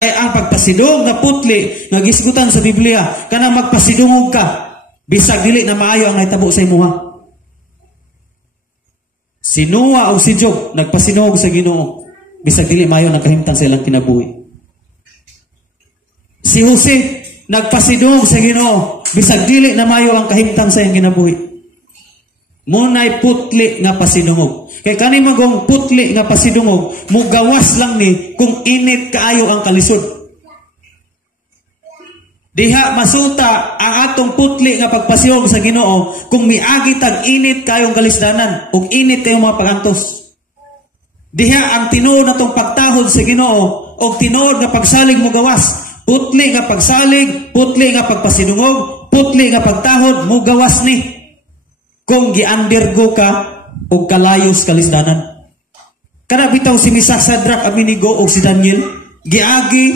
ang pagpasidong nga putli nga gisgutan sa Biblia kana magpasidungog ka bisag dili na maayo ang nahitabo sa imuha. Si Noah o si Job nagpasidungog sa Ginoo bisag dili maayo nakahimtang sa ilang kinabuhi. Si Jose nagpasidungog sa Ginoo bisag dili na maayo ang kahimtang sa iyang kinabuhi. Munay putli nga pasidungog. Kay kani magong putli nga pasidungog, mugawas lang ni kung init kaayo ang kalisod. Diha masuta ang atong putli nga pagpasidungog sa Ginoo kung miagi tag init kayong kalisdanan ug init kayong mga pagantos. Diha ang tinuod natong pagtahod sa Ginoo ug tinuod nga pagsalig mugawas. Putli nga pagsalig, putli nga pagpasidungog, putli nga pagtahod mugawas ni kung gi-undergo ka o kalayos kalisdanan. Kana bitaw si Misak, Sadrak, Abednego o si Daniel, giagi